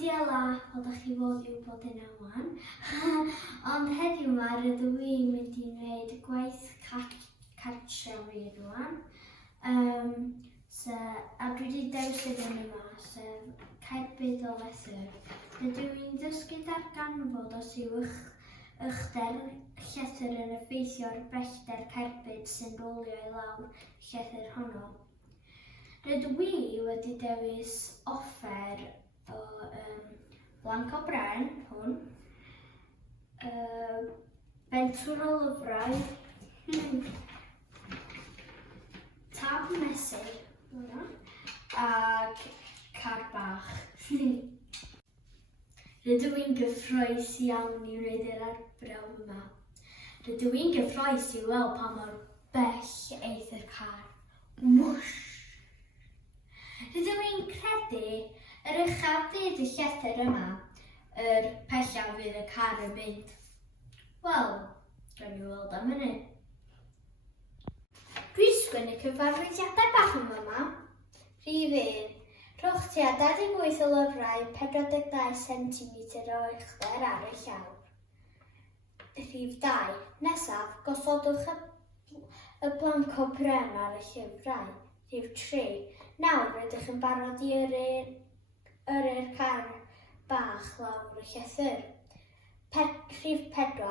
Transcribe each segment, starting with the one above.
Diela bod chi fod i wybod yna wan. Ond heddiw yma rydw i'n mynd i wneud gwaith cartra fi rwan. A dwi wedi dewis y gen yma, sef cerbyd o fesur. Rydw i'n dysgu darganfod os yw uchder llethr yn effeithio ar bellter cerbyd sy'n rolio i lawr llethr honno. Rydw i wedi dewis offer o blanco bren, hwn, bentwr o lyfrau, tab mesur, ac car bach. Rydw i'n gyffrous iawn i wneud yr arbrawf yma. Rydw i'n gyffrous i weld pa mor bell eith yr car. Wwsh! Rydw i'n credu yr uchaf fydd y llethr yma, yr pellaf fydd y car yn mynd. Wel, gawn ni weld am hynny. Dwi'n sgwennu cyfarwyddiadau bach yma. Rhif 1. Rhowch tua 28 o lyfrau 42 cm o uchder ar y llawr. Rhif 2. Nesaf, gosodwch y blanco bren ar y llyfrau. Rhif 3. Nawr rydych yn barod i yrru'r car bach lawr y llethr. Rhif 4.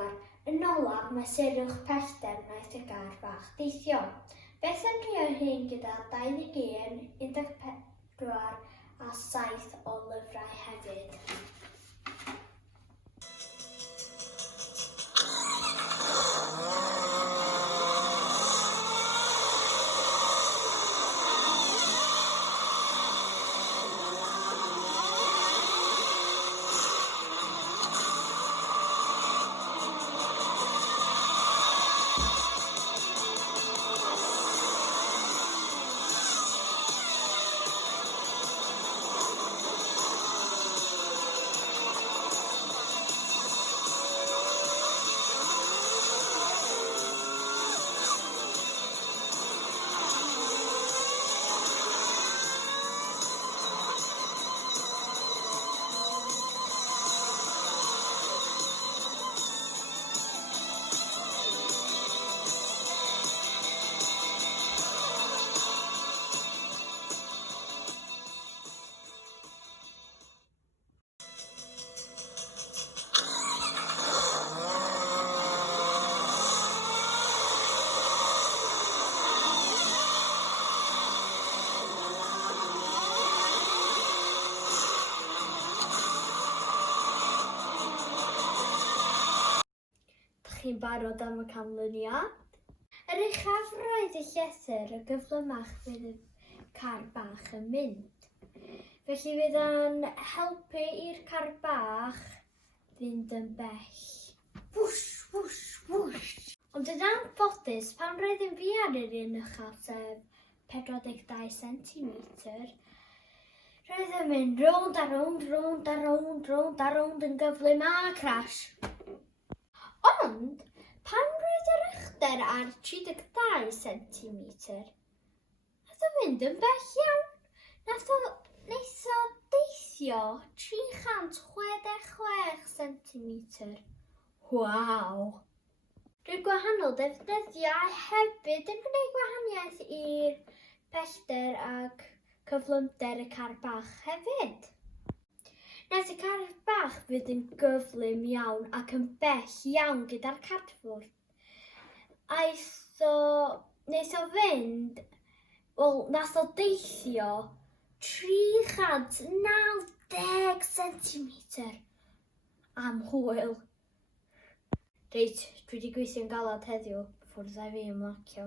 Yn olaf, mesurwch pellter wnaeth y car bach deithio. Beth yn rhoi hyn gyda 21, 14 a 7 o lyfrau hefyd. Chi'n barod am y canlyniad? Yr uchaf roedd y llethr, y gyflymach fydd y car bach yn mynd. Felly fydd yn helpu i'r car bach fynd yn bell. Wwsh, wwsh, wwsh. Ond yn anffodus, pan roeddwn fi ar yr un uchaf, sef 42 cm, roedd yn mynd rownd a rownd, rownd a rownd, rownd a rownd yn gyflym a crash. Ond, pan roedd yr uchder ar 32 cm, nath o fynd yn bell iawn. Nath o deithio 366 cm. Waw! Rwy'n gwahanol defnyddio hefyd yn gwneud gwahaniaeth i'r pellter ac cyflymder y car bach hefyd. Wnaeth y car bach fydd yn gyflym iawn ac yn bell iawn gyda'r cadfwr. Nath o deithio 390 cm am hwyl. Reit, dwi wedi gweithio'n galad heddiw, ffwrdd â fi ymlacio.